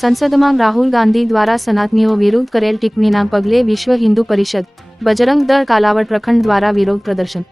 સંસદમાં રાહુલ ગાંધી દ્વારા સનાતનીઓ વિરુદ્ધ કરેલ ટિપ્પણીના પગલે વિશ્વ હિન્દુ પરિષદ બજરંગ દળ કાલાવડ પ્રખંડ દ્વારા વિરોધ પ્રદર્શન।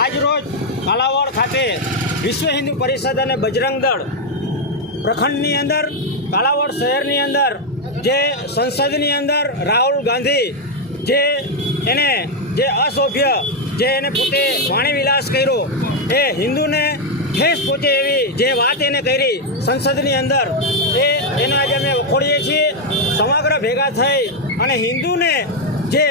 आज रोज कालावड खाते विश्व हिंदू परिषद और बजरंग दल प्रखंड अंदर कालावड शहर अंदर जे संसद अंदर राहुल गांधी जे एने जे असभ्य जे एने पोते वाणी विलास कर्यो ए हिंदू ने ठेस पहुंचे एवी जे बात एने करी संसद अंदर एने आज अमे वखोड़ीए छीए। समग्र भेगा थई अने हिंदू ने जे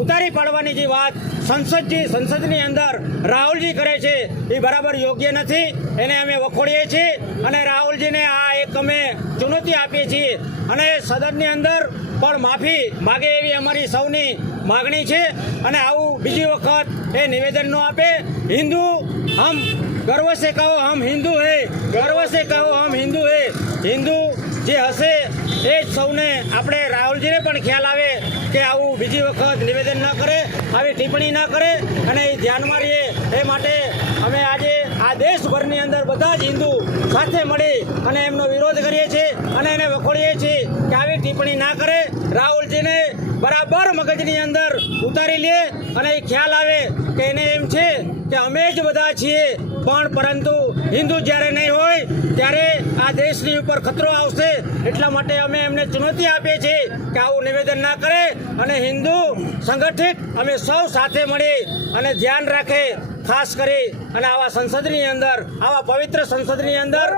उतारी पाड़वानी जे बात संसद अंदर राहुल जी करे छे ए बराबर योग्य नथी। एने अमे वखोड़ीए छीए अने राहुल जी ने आ एक अमे चुनौती आपीए छीए अने सदन अंदर पण माफी मागे एवी अमारी सौनी मागणी छे अने आवुं बीजी वखत ए निवेदन न आपे। हिंदू हम गर्व से कहो हम हिंदू है, गर्व से कहो हम हिंदू है। हिंदू जे हसे ए सौने आपणे राहुलजी ने पण ख्याल आवे के आवुं बीजी वखत निवेदन न करे, आवी टिप्पणी न करे अने ध्यान में रहे ए माटे अमे आजे आ देशभरनी अंदर बधा ज हिंदू साथे मळी अने एमनो विरोध करीए छीए अने एने वखोड़ीए छीए के आवी टिप्पणी ना करे। राहुलजी ने बराबर मगजनी अंदर उतारी ले अने ख्याल आवे के एने एम छे के अमे ज बधा छीए पण परंतु हिंदू ज्यारे नहीं होय त्यारे आ देशनी उपर खतरो आवशे। એટલા માટે અમે એમને ચુનૌતી આપીએ છીએ કે આવું નિવેદન ના કરે અને હિન્દુ સંગઠિત અમે સૌ સાથે મળી અને ધ્યાન રાખે, ખાસ કરી અને આવા સંસદની અંદર આવા પવિત્ર સંસદની અંદર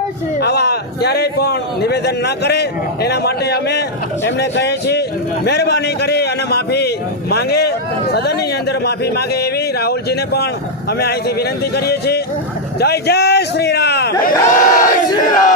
આવા ક્યારેય પણ નિવેદન ના કરે એના માટે અમે એમને કહીએ છીએ મહેરબાની કરી અને માફી માંગે, સદનની અંદર માફી માંગે એવી રાહુલજીને પણ અમે અહીંથી વિનંતી કરીએ છીએ। જય જય શ્રી રામ, જય શ્રી રામ।